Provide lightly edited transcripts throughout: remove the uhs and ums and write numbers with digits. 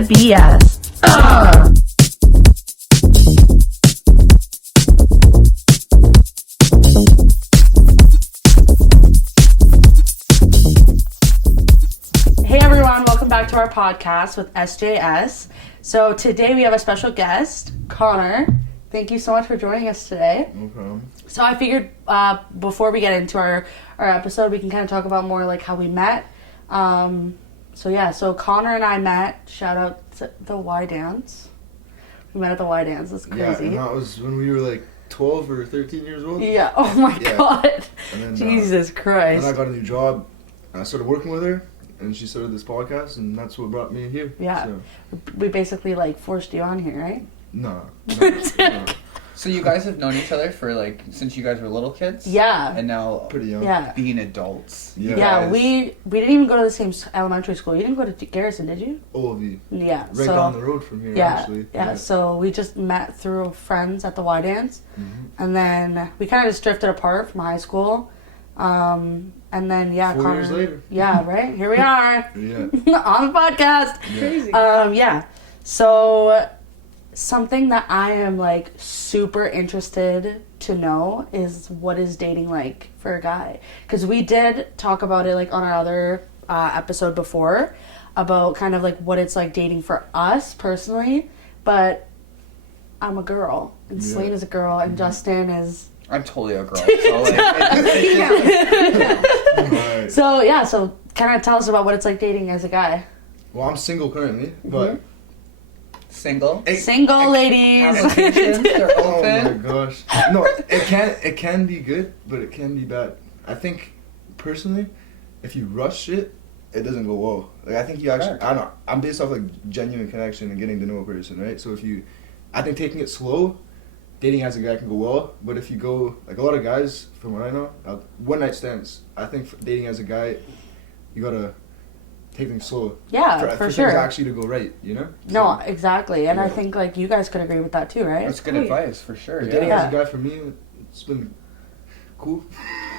the B.S. Hey everyone, welcome back to our podcast with SJS. So today we have a special guest, Connor. Thank you so much for joining us today. No problem. So I figured before we get into our episode, we can kind of talk about more like how we met. So Connor and I met, shout out to the Y Dance. We met at the Y Dance, that's crazy. Yeah, and that was when we were like 12 or 13 years old. Yeah, oh my God. And then, Jesus Christ. And I got a new job, and I started working with her, and she started this podcast, and that's what brought me here. Yeah. So. We basically like forced you on here, right? No. So you guys have known each other for like since you guys were little kids? Yeah. And now Pretty young. Yeah. being adults. Yeah, we didn't even go to the same elementary school. You didn't go to Garrison, did you? OLV. Yeah. Right down the road from here, actually. Yeah, so we just met through friends at the Y Dance. Mm-hmm. And then we kind of just drifted apart from high school. And then, 4 years later. Yeah, right? Here we are. Yeah. On the podcast. Yeah. Crazy. So something that I am like super interested to know is what is dating like for a guy, because we did talk about it like on our other episode before about kind of like what it's like dating for us personally, but I'm a girl and Celine is a girl and Justin is I'm totally a girl. So like, so kind of tell us about what it's like dating as a guy. Well, I'm single currently, but... single. Single ladies. Applications are Oh my open. gosh. No, it can be good, but it can be bad. I think, personally, if you rush it, it doesn't go well. Like, I think you actually... I don't know. I'm based off, like, genuine connection and getting to know a person, right? So if you... I think taking it slow, dating as a guy can go well, but if you go... Like, a lot of guys, from what I know, one-night stands. I think for dating as a guy, you gotta take things slow. Yeah, for for sure. things actually to go right, you know? No, exactly. And I think, like, you guys could agree with that too, right? That's good advice for sure. But Yeah. dating as a guy, for me, it's been cool.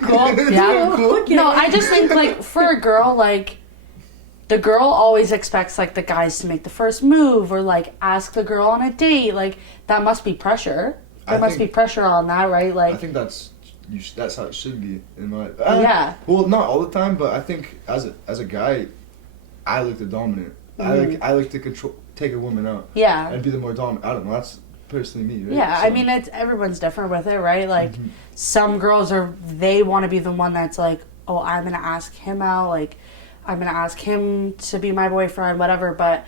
Cool. Yeah. Cool. No, I just think, like, for a girl, like, the girl always expects, like, the guys to make the first move or, like, ask the girl on a date. Like, that must be pressure. There must be pressure on that, right? Like, I think that's how it should be, in my... yeah. Well, not all the time, but I think as a guy, I like the dominant. Mm-hmm. I like to take a woman out. Yeah. And be the more dominant. I don't know. That's personally me, right? Yeah, So, I mean, everyone's different with it, right? Like, some girls they want to be the one that's like, oh, I'm going to ask him out, like, I'm going to ask him to be my boyfriend, whatever, but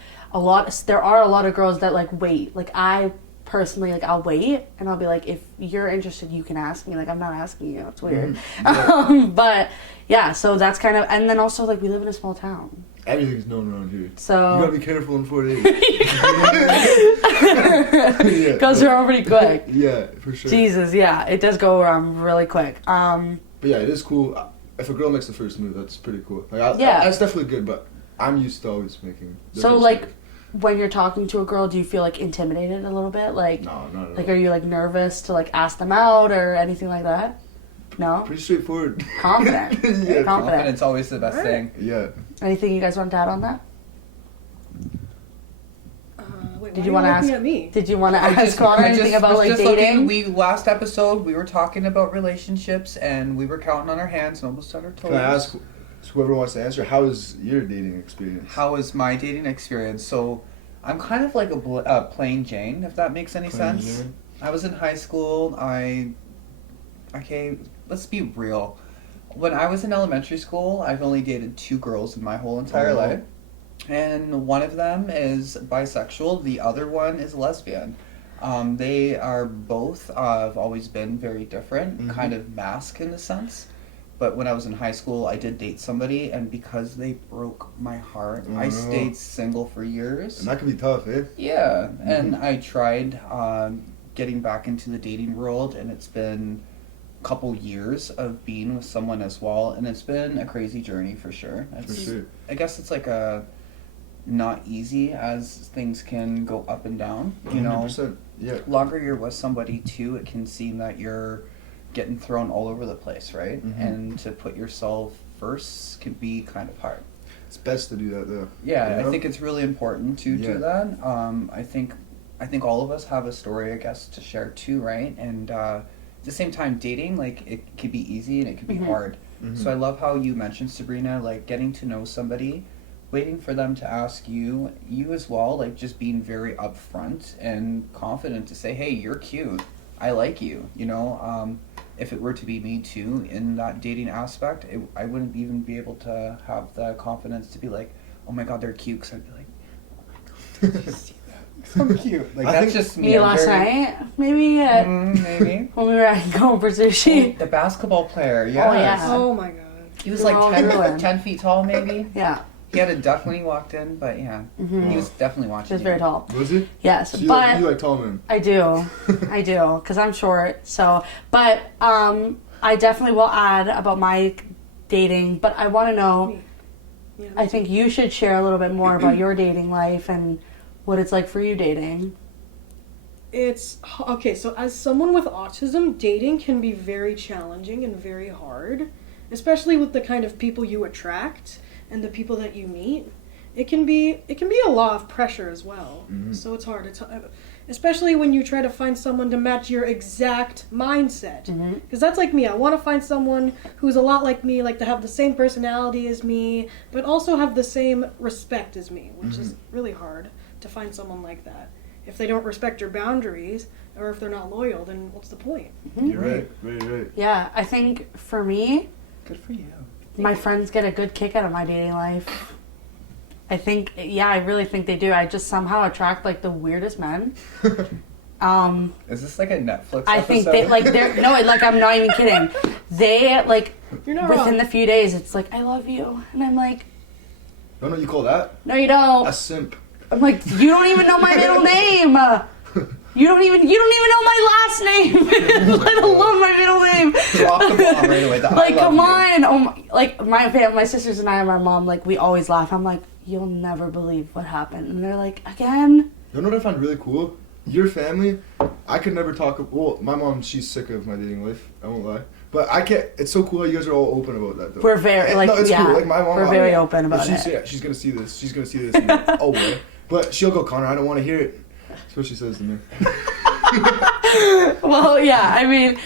there are a lot of girls that, like, wait. Like, I personally, like, I'll wait, and I'll be like, if you're interested, you can ask me. Like, I'm not asking you. It's weird. Yeah. But, yeah, so that's kind of, and then also, like, we live in a small town. Everything's known around here. So... You gotta be careful in 4 days. Goes around pretty quick. Yeah, for sure. Jesus, yeah, it does go around really quick. But yeah, it is cool. If a girl makes the first move, that's pretty cool. Like, Yeah. That's definitely good, but I'm used to always making the So, first like, move. when you're talking to a girl, do you feel, like, intimidated a little bit? Like, No, not at like, all. are you, like, nervous to, like, ask them out or anything like that? No? Pretty straightforward. Confident. Yeah. Confident. Confidence always the best thing. Yeah. Anything you guys want to add on that? Wait, Did why you are want to looking ask? at me? Did you want to ask Connor anything about, like, dating? Last episode we were talking about relationships and we were counting on our hands and almost on our toes. Can I ask whoever wants to answer, how is your dating experience? How was my dating experience? So, I'm kind of like a plain Jane, if that makes any Plain sense. Jane? I was in high school. Okay, let's be real. When I was in elementary school, I've only dated 2 girls in my whole entire life. And one of them is bisexual. The other one is lesbian. They are both, have always been very different, kind of mask in a sense. But when I was in high school, I did date somebody, and because they broke my heart, I stayed single for years. And that can be tough, eh? Yeah, and I tried getting back into the dating world, and it's been a couple years of being with someone as well, and it's been a crazy journey for sure. For sure. I guess it's like not easy as things can go up and down, you know. 100%. Yeah. Longer you're with somebody too, it can seem that you're getting thrown all over the place, right? And to put yourself first can be kind of hard. It's best to do that though. Yeah, you know? I think it's really important to do that. I think all of us have a story, I guess, to share too, right? And at the same time, dating, like, it could be easy and it could be hard. So I love how you mentioned, Sabrina, like, getting to know somebody, waiting for them to ask you as well, like, just being very upfront and confident to say, hey, you're cute, I like you, you know? If it were to be me too, in that dating aspect, I wouldn't even be able to have the confidence to be like, oh my god, they're cute, because I'd be like, oh my god, did you see that? So cute. Like, that's just me. Me last night, maybe? Maybe. When we were going for sushi. Oh, the basketball player, yes. Oh, yeah. Oh my god. He was like 10 feet tall, maybe. Yeah. He had a duck when he walked in, but yeah. He was definitely watching. He was very tall. Was he? Yes, So you but like tall men. I do, because I'm short. So, but I definitely will add about my dating. But I want to know. Yeah, I think you should share a little bit more about your dating life and what it's like for you dating. it's okay. So as someone with autism, dating can be very challenging and very hard, especially with the kind of people you attract and the people that you meet. It can be a lot of pressure as well. So it's hard. It's especially when you try to find someone to match your exact mindset. Because that's like me. I want to find someone who's a lot like me, like to have the same personality as me, but also have the same respect as me, which is really hard to find someone like that. If they don't respect your boundaries, or if they're not loyal, then what's the point? You're right. Right. Yeah, I think for me, Good for you. my friends get a good kick out of my dating life. I think, yeah, I really think they do. I just somehow attract, like, the weirdest men. Is this like a Netflix I episode? think they, like, they're, no, like, I'm not even kidding. They, like, You're not within wrong. the few days, it's like, I love you. And I'm like, No, you call that no, you don't. a simp. I'm like, you don't even know my middle name. You don't even know my last name, let alone my middle name. Drop the bomb right away. Like, come on. Oh my, like, my sisters and I and my mom, like, we always laugh. I'm like, you'll never believe what happened. And they're like, again? You know what I find really cool? Your family, I could never talk. Well, my mom, she's sick of my dating life. I won't lie. But I can't. It's so cool how you guys are all open about that, though. We're very, like, no, it's yeah, cool. Like my mom, we're very open about it. Yeah, she's gonna see this. She's gonna see this. And, oh boy. But she'll go, Connor, I don't want to hear it. That's what she says to me. Well, yeah, I mean,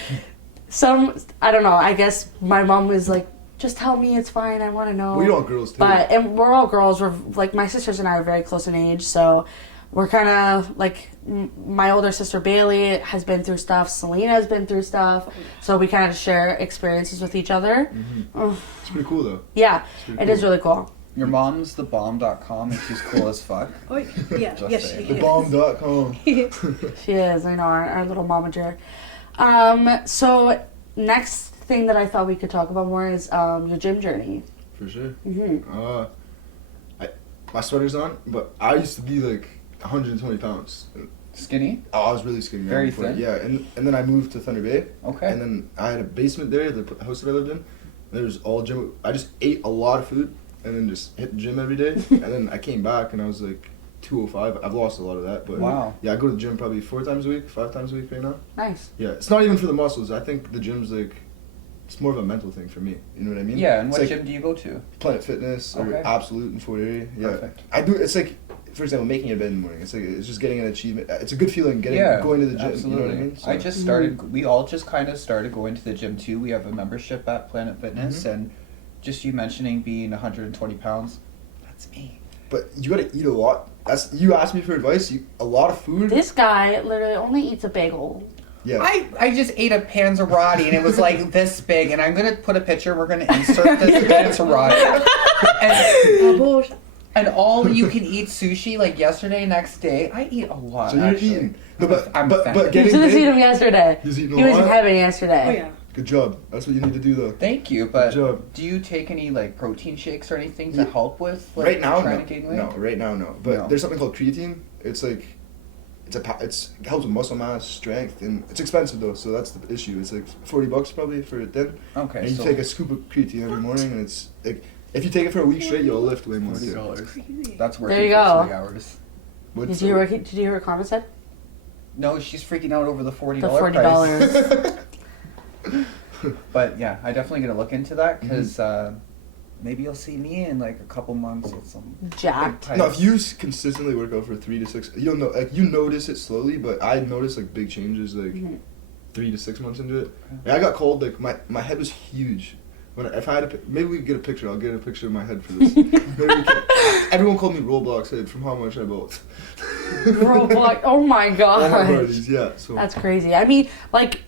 I don't know, I guess my mom was like, just tell me, it's fine, I want to know. Well, you're all girls, too. But, and we're all girls, we're, like, my sisters and I are very close in age, so we're kind of, like, my older sister Bailey has been through stuff, Selena has been through stuff, so we kind of share experiences with each other. It's pretty cool, though. Yeah, pretty it is cool. really cool. Your mom's thebomb.com and she's cool as fuck. Oh, yeah, Just yes, saying. she is. Thebomb.com. She is, I know, our little momager. So, next thing that I thought we could talk about more is your gym journey. For sure. My sweater's on, but I used to be like 120 pounds. Skinny? Oh, I was really skinny. Very before. thin? Yeah, and then I moved to Thunder Bay. Okay. And then I had a basement there, the house that I lived in. There was all gym. I just ate a lot of food and then just hit the gym every day. And then I came back and I was like 205. I've lost a lot of that, but Wow. yeah, I go to the gym probably 4 times a week, 5 times a week right now. Nice. Yeah, it's not even for the muscles. I think the gym's like, it's more of a mental thing for me. You know what I mean? Yeah, and It's what like gym do you go to? Planet Fitness or Okay. Absolute in Fort Erie. Yeah, Perfect. I do. It's like, for example, making your bed in the morning. It's like it's just getting an achievement. It's a good feeling going to the gym. Absolutely. You know what I mean? So, I just started. We all just kind of started going to the gym too. We have a membership at Planet Fitness, and just you mentioning being 120 pounds, that's me. but you gotta eat a lot. That's you asked me for advice. A lot of food. This guy literally only eats a bagel. Yeah. I just ate a panzerotti and it was like this big, and I'm gonna put a picture. We're gonna insert this panzerotti, and all you can eat sushi like yesterday, next day. I eat a lot. So you're actually. eating. No, but I'm but offended. You getting should have seen big. him yesterday. He's eating He a was in lot. heaven yesterday. Oh, yeah. Good job. That's what you need to do though. Thank you, but Good job. do you take any like protein shakes or anything to help with like, Right now, trying no. to gain weight? No, right now, no. But No. there's something called creatine. It's like, it helps with muscle mass, strength, and it's expensive though. So that's the issue. It's like $40 probably for it then. Okay, And you so take a scoop of creatine every morning, and it's like if you take it for a week straight, you'll lift way more. too. $40. That's working There you for go. 3 hours. What's Did you hear what Connor said? No, she's freaking out over the $40 The price. $40. But yeah, I definitely gonna look into that because maybe you'll see me in like a couple months with some Jacked. big No, pipes. if you consistently work out for 3 to 6, you'll know. Like you notice it slowly, but I noticed like big changes like 3 to 6 months into it. And I got cold. Like my head was huge. If I had maybe we could get a picture. I'll get a picture of my head for this. Maybe we can, everyone called me Roblox head from how much I built. Roblox. Oh my All my god. buddies, yeah. So That's crazy. I mean, like,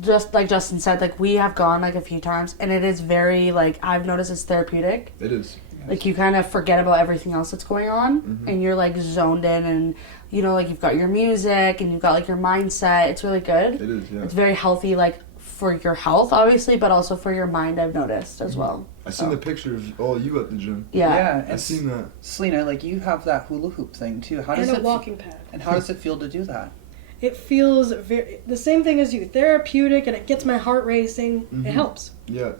just like Justin said, like, we have gone, like, a few times, and it is very, like, I've noticed it's therapeutic. it is. Like, you kind of forget about everything else that's going on, and you're, like, zoned in, and, you know, like, you've got your music, and you've got, like, your mindset. It's really good. It is. Yeah. It's very healthy, like, for your health, obviously, but also for your mind, I've noticed as well. I seen the picture of all you at the gym. Yeah. I seen that. Selena, like you have that hula hoop thing too. How does And a it walking pad. and how does it feel to do that? It feels the same thing as you, therapeutic, and it gets my heart racing. It helps. Yeah,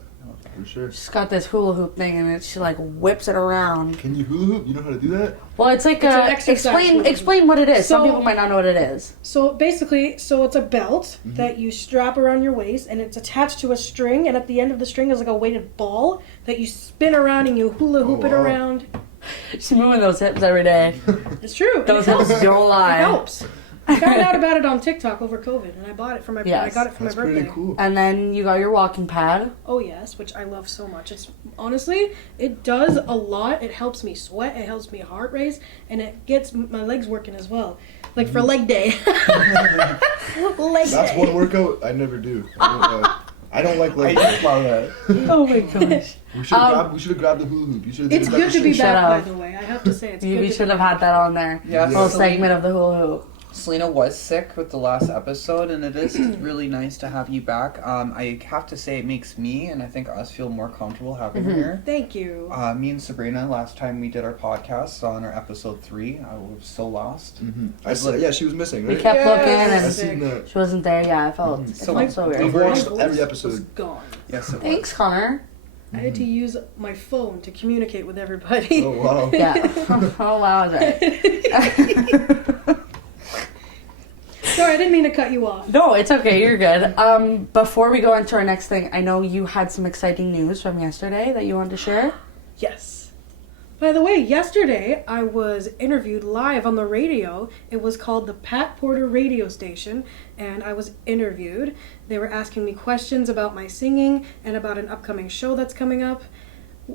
for sure. She's got this hula hoop thing, and she, like, whips it around. Can you hula hoop? You know how to do that? Well, it's like, It's an exercise hula explain what it is. Some So- people might not know what it is. So basically, it's a belt that you strap around your waist, and it's attached to a string, and at the end of the string is like a weighted ball that you spin around and you hula hoop it wow. around. She's moving those hips every day. It's true. and Those it helps. hips don't lie. It helps. I found out about it on TikTok over COVID, and I bought it for my. Yes. I got it for That's my birthday. pretty cool. And then you got your walking pad. Oh yes, which I love so much. It's honestly, it does a lot. It helps me sweat. It helps me heart race, and it gets my legs working as well. Like for leg day. Leg That's day. one workout I never do. I don't like I leg. just love it. Oh my gosh. We should have grabbed the hula hoop. You should. It's good to be Should back, by have. the way. I have to say, it's We good. should have had that on there. Yeah, Little Selena- segment of the hula hoop. Selena was sick with the last episode, and it is really nice to have you back. I have to say, it makes me and I think us feel more comfortable having you here. Thank you. Me and Sabrina, last time we did our podcast on our episode 3, I was so lost. I said, yeah, she was missing, We right? kept Yes. looking I and seen that. she wasn't there. Yeah, I felt, it So felt so We've weird. We're- watched voice every was episode. gone. Yes, it was. Thanks, Connor. I had to use my phone to communicate with everybody. Oh wow. Yeah. Oh, wow. Right. Sorry, I didn't mean to cut you off. No, it's okay. You're good. Before we go into our next thing, I know you had some exciting news from yesterday that you wanted to share. Yes. By the way, yesterday I was interviewed live on the radio. It was called the Pat Porter Radio Station, and I was interviewed. They were asking me questions about my singing and about an upcoming show that's coming up.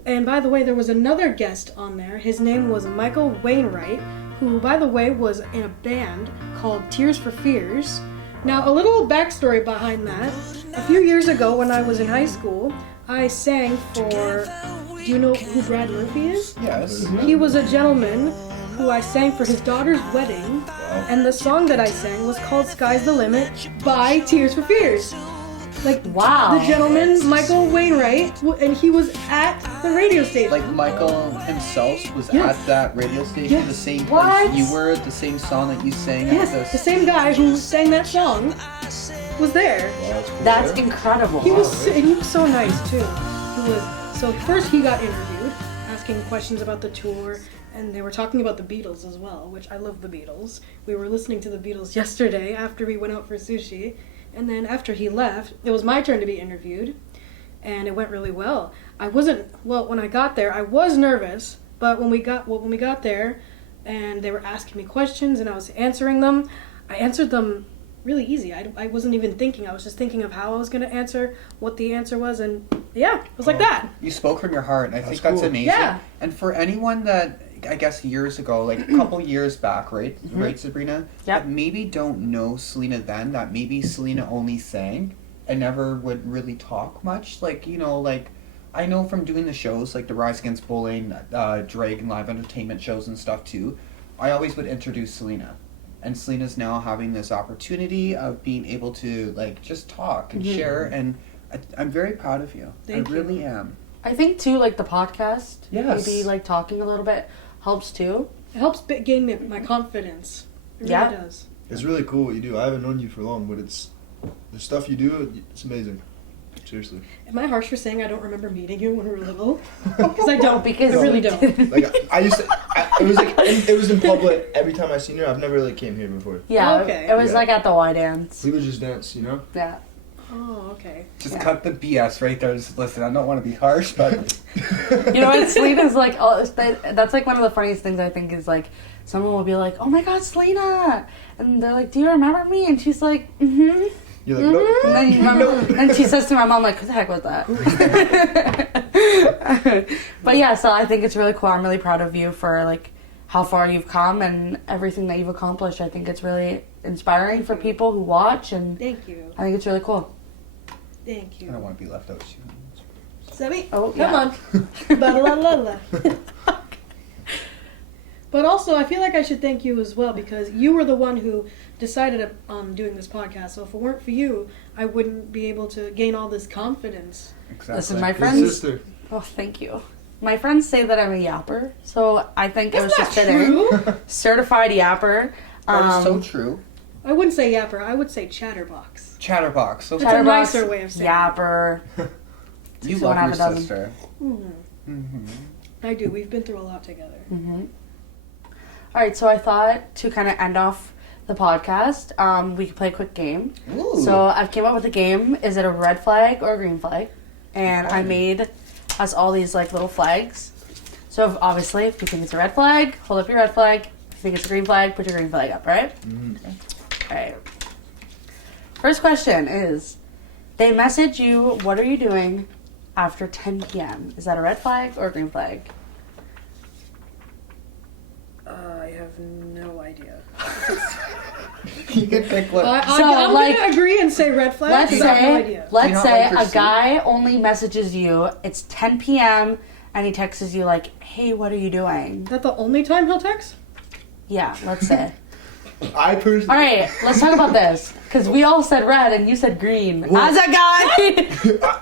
And by the way, there was another guest on there. His name was Michael Wainwright, who, by the way, was in a band called Tears for Fears. Now, a little backstory behind that. A few years ago, when I was in high school, I sang for... Do you know who Brad Murphy is? Yes. He was a gentleman who I sang for his daughter's wedding, and the song that I sang was called Sky's the Limit by Tears for Fears. Like, Wow. the gentleman, Michael Wainwright, and he was at the radio station. Like Michael himself was Yes. at that radio station, Yes. the same What? place you were, the same song that you sang Yes, at the this. same guy who sang that song was there. That's incredible. He was so nice too. He was so first he got interviewed, asking questions about the tour, and they were talking about the Beatles as well, which I love the Beatles. We were listening to the Beatles yesterday after we went out for sushi, and then after he left, it was my turn to be interviewed, and it went really well. When I got there, I was nervous, but when we got there, and they were asking me questions, and I was answering them, I answered them really easy. I wasn't even thinking. I was just thinking of how I was going to answer, what the answer was, and yeah, it was like that. You spoke from your heart, and I think That's that's cool. amazing. Yeah. And for anyone that, I guess years ago, like a couple years back, right? Right, Sabrina? Yep. That maybe don't know Selena then, that maybe Selena only sang and never would really talk much. Like, you know, like, I know from doing the shows, like the Rise Against Bullying, drag and live entertainment shows and stuff too, I always would introduce Selena. And Selena's now having this opportunity of being able to, like, just talk and share, and I'm very proud of you. Thank I you. really am. I think, too, like, the podcast, Yes. maybe, like, talking a little bit helps, too. It helps gain my confidence. It really Yeah. does. It's really cool what you do. I haven't known you for long, but it's the stuff you do. It's amazing. Seriously. Am I harsh for saying I don't remember meeting you when we were little? Because I don't. Because I really don't. Like I used to. It was in public every time I seen her. I've never really came here before. Yeah, Okay. it was, Yeah. like, at the Y dance. We would just dance, you know. Yeah. Oh, okay. Just Yeah. cut the BS right there. Just listen, I don't want to be harsh, but You know what? Selena's like, oh, that's like one of the funniest things I think is like, someone will be like, oh my god, Selena! And they're like, do you remember me? And she's like, mm-hmm. You're like, nope. And then and she says to my mom, like, what the heck was that? But yeah, so I think it's really cool. I'm really proud of you for like how far you've come and everything that you've accomplished. I think it's really inspiring for people who watch, and Thank you. I think it's really cool. Thank you. I don't want to be left out too. Sebby, Oh, come yeah. on. Ba-da-la-la-la. But also, I feel like I should thank you as well because you were the one who decided on doing this podcast. So if it weren't for you, I wouldn't be able to gain all this confidence. Exactly. Listen, my Your friends. sister. Oh, thank you. My friends say that I'm a yapper, so I think it was That's just not fitting. true. Certified yapper. That's so true. I wouldn't say yapper. I would say chatterbox. Chatterbox. So That's a nicer way of saying it. Yapper. you one love out your of a dozen. sister. Mm-hmm. I do. We've been through a lot together. Mm-hmm. All right, so I thought to kind of end off the podcast, we could play a quick game. Ooh. So I've came up with a game. Is it a red flag or a green flag? And I made us all these like little flags. So if you think it's a red flag, hold up your red flag. If you think it's a green flag, put your green flag up, right? Mhm. All right. First question is, they message you, what are you doing after 10 p.m.? Is that a red flag or a green flag? I have no idea. You can pick what. I'm like, going to agree and say red flag. Let's 'cause I have no say, idea. Do you not like a pursuit? guy only messages you, it's 10 p.m., and he texts you like, hey, what are you doing? Is that the only time he'll text? Yeah, let's say. I personally. All right, let's talk about this, because we all said red and you said green. Well- As a guy!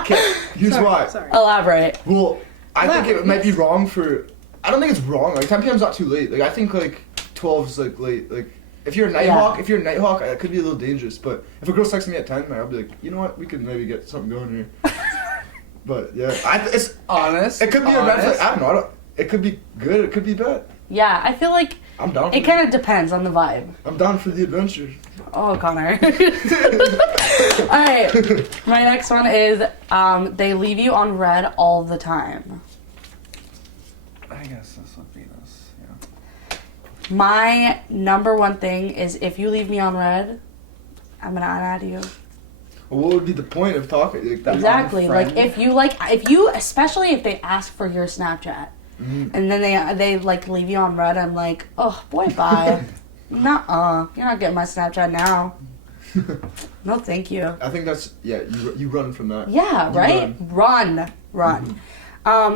Okay, here's why. Sorry. Elaborate. Well, I think Elaborate, it might be yes. wrong for. I don't think it's wrong. Like 10 p.m. is not too late. Like I think like 12 is like late. Like if you're a Nighthawk, it could be a little dangerous. But if a girl's texting me at 10, I'll be like, you know what, we could maybe get something going here. But yeah, it's Honest. it could be a red flag. I don't know. It could be good. It could be bad. Yeah, I feel like I'm down. it kind of depends on the vibe. I'm down for the adventure. Oh, Connor. All right, my next one is they leave you on red all the time. I guess this would be this. Yeah. My number one thing is if you leave me on red, I'm gonna unadd you. Well, what would be the point of talking like that? Exactly. Like unfriend. if you especially if they ask for your Snapchat Mhm. and then they like leave you on red, I'm like, oh boy, bye. Nuh-uh. You're not getting my Snapchat now. No, thank you. I think that's You run from that. Yeah, You right? Run.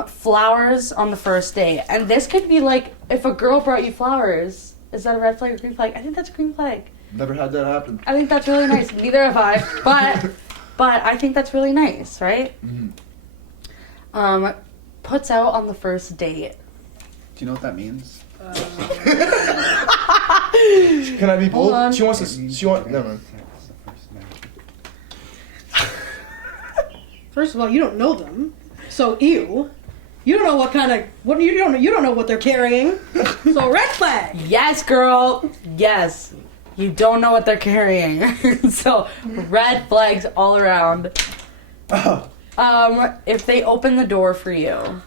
Flowers on the first date. And this could be like, if a girl brought you flowers, is that a red flag or green flag? I think that's a green flag. Never had that happen. I think that's really nice. Neither have I. But I think that's really nice, right? Mm-hmm. Puts out on the first date. Do you know what that means? Can I be Hold bold? on. She wants. Never mind. First of all, you don't know them, so ew. You don't know what kind of you don't know what they're carrying. So red flag. Yes, girl. Yes. You don't know what they're carrying. So red flags all around. Oh, If they open the door for you.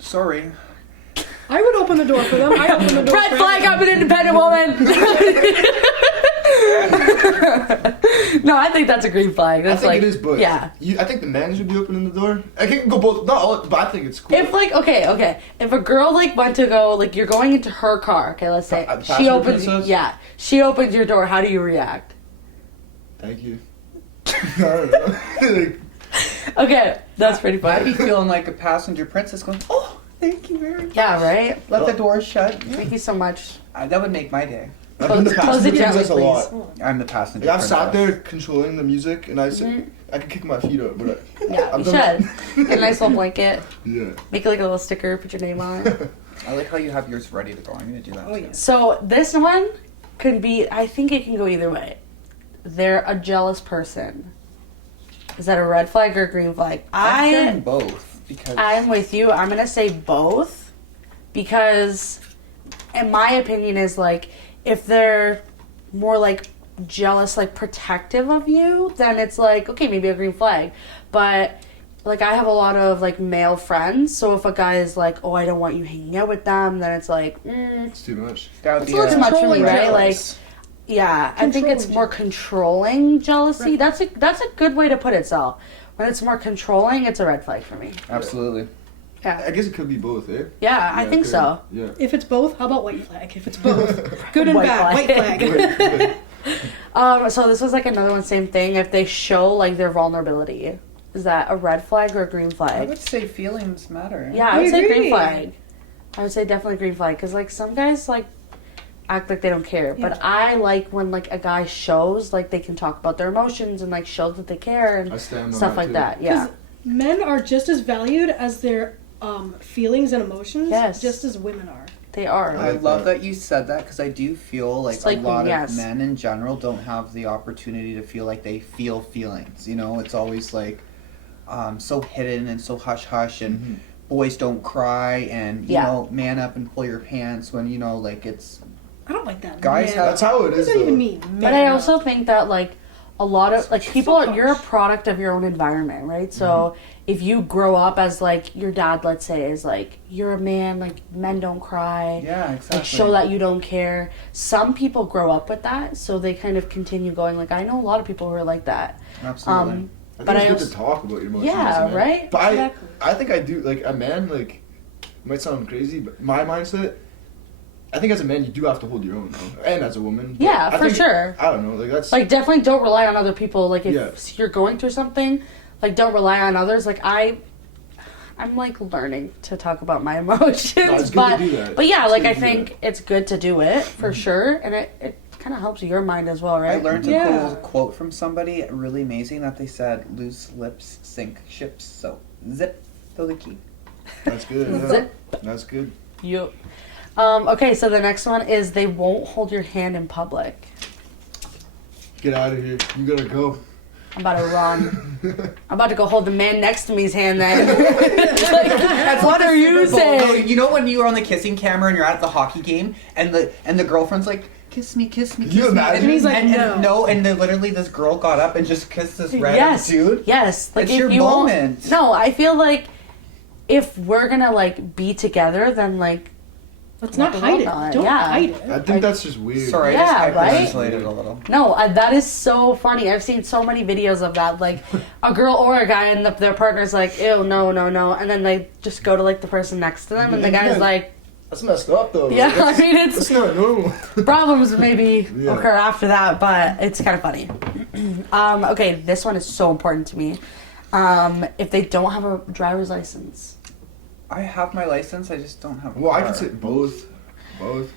sorry. I would open the door for them. I open the door. Red for flag, everyone. I'm an independent woman. No, I think that's a green flag. I That's think like, it is, but yeah. I think the man should be opening the door. I can go both. Not all, but I think it's cool. If like okay, if a girl like went to go like you're going into her car, okay, let's say she passenger opens princess? she opens your door. How do you react? Thank you. I don't know. Like, Okay, that's pretty I'd be funny. feeling like a passenger princess going, oh, thank you very much. Yeah, right. Let the door shut. Thank you so much. That would make my day. I've been the Close it passenger gently, princess a lot. I'm the passenger Like, I've princess. sat there controlling the music, and I Mhm. could kick my feet up, but Yeah, I've you done should. Get a nice little blanket. Yeah. Make it like a little sticker. Put your name on it. I like how you have yours ready to go. I'm going to do that Oh too. yeah. So this one could be. I think it can go either way. They're a jealous person. Is that a red flag or a green flag? I'm saying both because I'm with you. I'm gonna say both because, in my opinion, is like if they're more like jealous, like protective of you, then it's like, okay, maybe a green flag. But like I have a lot of like male friends, so if a guy is like, oh, I don't want you hanging out with them, then it's like, It's too much. That would it's be a little too much for me, Controlling right? Like, jealous. yeah, I think it's Controlling more controlling jealousy. Red That's a good way to put it, Sal. When it's more controlling, it's a red flag for me. Absolutely. Yeah, I guess it could be both, eh? yeah, I think okay. so. Yeah. If it's both, how about white flag? If it's both, good and White bad, flag. white flag. So this was like another one, same thing. If they show like their vulnerability, is that a red flag or a green I flag? would say feelings matter. Yeah, I would I say green agree. flag. I would say definitely green flag because like some guys like act like they don't care, but Yeah. I like when like a guy shows like they can talk about their emotions and like show that they care I and stand on stuff that, like too. that. Yeah, Men are just as valued as their feelings and emotions, Yes. just as women are. they are. I like love that. that you said that because I do feel like It's like, a lot yes. of men in general don't have the opportunity to feel like they feel feelings. You know, it's always like so hidden and so hush hush, and Mhm. boys don't cry, and you Yeah. know, man up and pull your pants when you know, like it's I don't like that. Guys man. That's how it What does is, that even though. mean? But Man I up. also think that like a lot of like people So you're a harsh. product of your own environment, right? So if you grow up as like your dad, let's say, is like you're a man, like men don't cry. yeah, exactly. Like show that you don't care. Some people grow up with that, so they kind of continue going. Like I know a lot of people who are like that. Absolutely. I think But it's I good also- to talk about your emotions. Yeah, as a man. right? But Exactly. I think I do, like, a man, like, it might sound crazy, but my mindset, I think as a man, you do have to hold your own, though. And as a woman. But Yeah, I for think- sure. I don't know, like, that's... Like definitely don't rely on other people. Like if Yeah. you're going through something, like don't rely on others. Like I'm like learning to talk about my emotions, No, it's good but to do that. but yeah, It's like good I to do think that. it's good to do it for sure, and it kind of helps your mind as well, I right? learned a Yeah. cool quote from somebody, really amazing, that they said, "Loose lips sink ships." So zip, throw the key. That's good. yeah. Zip. That's good. You. Okay, so the next one is they won't hold your hand in public. Get out of here. You gotta go. I'm about to run. I'm about to go hold the man next to me's hand then. That's What are you Super Bowl. No, saying? you know when you were on the kissing camera and you're at the hockey game and the girlfriend's like, kiss me, kiss me, Can kiss you me. imagine? And He's like, and no. and then literally this girl got up and just kissed this random Yes, dude. yes. Like It's if your you won't- moment. No, I feel like if we're gonna like be together, then like Let's not Well, hide it. not. Don't Yeah. hide I it. think that's just weird. Sorry, Yeah, I right? just hyperventilated a little. no, that is so funny. I've seen so many videos of that. Like a girl or a guy and their partner's like, ew, no, no, no, and then they just go to like the person next to them, and the guy's Yeah. like, That's messed up, though. yeah. I That's, mean, it's that's not normal. problems maybe Yeah. occur after that, but it's kind of funny. Okay, this one is so important to me. If they don't have a driver's license. I have my license, I just don't have a Well, I car. could say both. Both.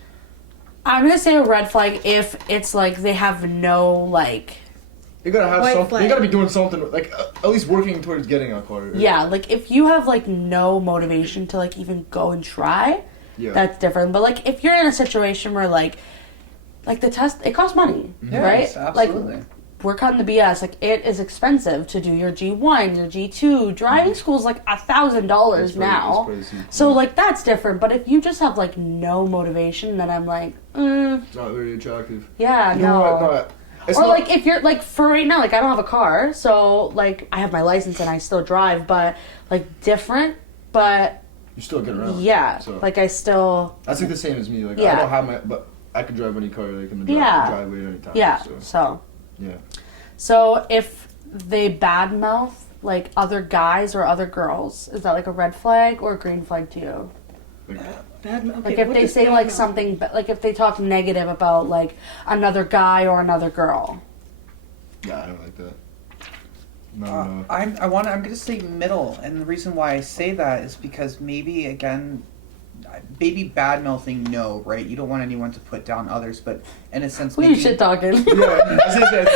I'm gonna say a red flag if it's like they have no like You gotta have White something. flag. You gotta be doing something, like, at least working towards getting a car. yeah, like if you have like no motivation to like even go and try, Yeah. that's different. But like if you're in a situation where like the test it costs money, right? Yes, absolutely. Like we're cutting the B.S. Like it is expensive to do your G1, your G2. Driving school is like $1,000 It's now. It's pricey. So like that's different. But if you just have like no motivation, then I'm like, It's not very attractive. yeah, You know no. what? No, it's Or not, like if you're like for right now, like I don't have a car, so like I have my license and I still drive, but like different. But you still get around. yeah, So. like I still That's like the same as me. Like Yeah. I don't have my, but I could drive any car like in the Yeah. driveway at any time. yeah. So, So yeah. so if they badmouth like other guys or other girls, is that like a red flag or a green flag to you? Bad. Okay, Like if what they does say bad like mouth- something, like if they talk negative about like another guy or another girl. Yeah, I don't like that. No, no. I'm gonna say middle, and the reason why I say that is because maybe again, maybe bad mouthing, no, right? You don't want anyone to put down others, but in a sense, Who you maybe. shit talking? Yeah, as I said,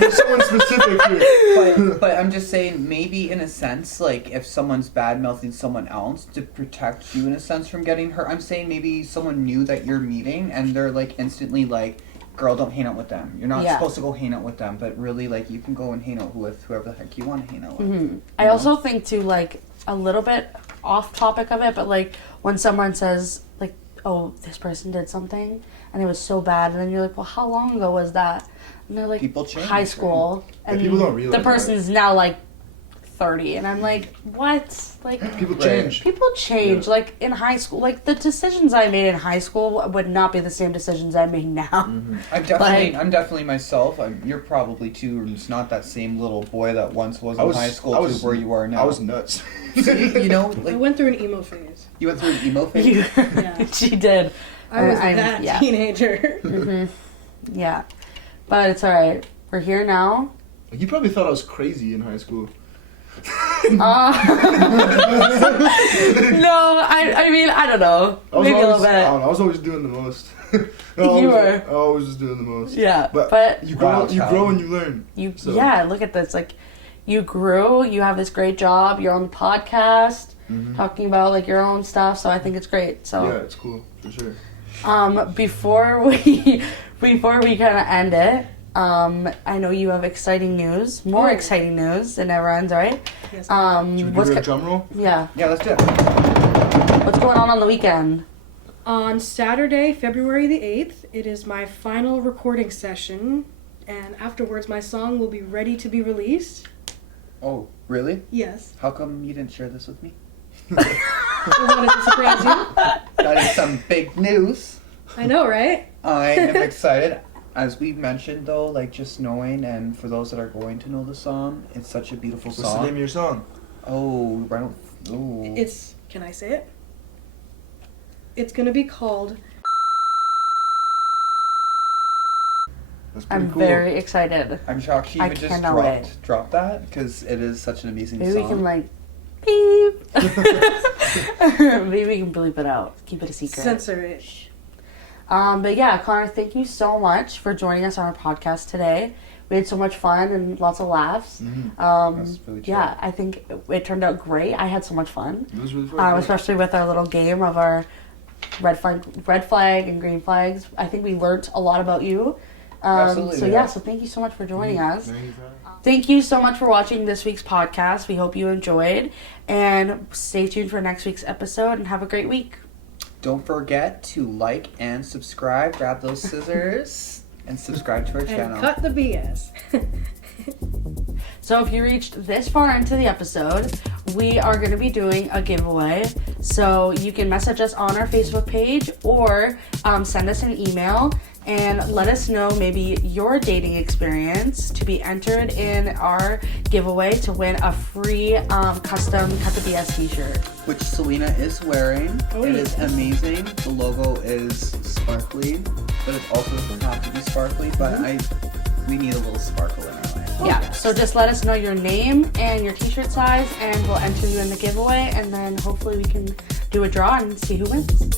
there's someone specific here. But I'm just saying, maybe in a sense, like if someone's bad mouthing someone else to protect you in a sense from getting hurt, I'm saying maybe someone new that you're meeting and they're like instantly like, girl, don't hang out with them. You're not Yeah. supposed to go hang out with them, but really like you can go and hang out with whoever the heck you want to hang out with. Mm-hmm. I also think too, like a little bit off topic of it, but like when someone says like oh, this person did something and it was so bad, and then you're like, well, how long ago was that? And they're like, People change, high school, Yeah, and people don't realize the person's now like 30, and I'm like, what? Like, People Right. change. people change. Yeah. Like in high school, like the decisions I made in high school would not be the same decisions I make now. Mm-hmm. I'm definitely myself. You're probably too. It's not that same little boy that once was in high school to where you are now. I was nuts. you know, I like went through an emo phase. you went through an emo phase. You- Yeah. she did. I was I'm- that yeah. teenager. Yeah, but it's all right. We're here now. You probably thought I was crazy in high school. No, I mean, I don't know. I was Maybe a always, little I bit. don't know, I was always doing the most. You were. I was just doing the most. Yeah, But, but you grow, Wild you child. grow and you learn. you, So- yeah, look at this. Like, you grew. You have this great job. You're on the podcast, talking about like your own stuff. So I think it's great. So, Yeah, it's cool for sure. before we kind of end it, I know you have exciting news, more Oh. exciting news. It never ends, right? Yes. Should we What's give her a go- drum roll? yeah, Yeah, let's do it. what's going on the weekend? On Saturday, February the 8th, it is my final recording session, and afterwards my song will be ready to be released. Oh, really? Yes. How come you didn't share this with me? I wanted to surprise you. That is some big news. I know, right? I am excited. As we mentioned, though, like just knowing, and for those that are going to know the song, it's such a beautiful What's the song. name of your song? Oh, I don't. Oh. It's, can I say it? It's gonna be called That's pretty I'm cool. very excited. I'm shocked she I even just cannot wait. dropped that because it is such an amazing Maybe song. we can like beep. Maybe we can bleep it out. Keep it a secret. Censor It. But yeah, Connor, thank you so much for joining us on our podcast today. We had so much fun and lots of laughs. That's really true. Yeah, I think it turned out great. I had so much fun, It was really fun. especially with our little game of our red flag and green flags. I think we learned a lot about you. Absolutely, So yeah. yeah, so thank you so much for joining us. Thank you for having me. Thank you so much for watching this week's podcast. We hope you enjoyed, and stay tuned for next week's episode, and have a great week. Don't forget to like and subscribe. Grab those scissors and subscribe to our And channel. cut the BS. So if you reached this far into the episode, we are going to be doing a giveaway. So you can message us on our Facebook page or send us an email and let us know maybe your dating experience to be entered in our giveaway to win a free custom Cut the B.S t-shirt. Which Selena is wearing. Oh, It yeah. is amazing. The logo is sparkly, but it also doesn't have to be sparkly. But we need a little sparkle in our life. Yeah, so just let us know your name and your t-shirt size and we'll enter you in the giveaway, and then hopefully we can do a draw and see who wins.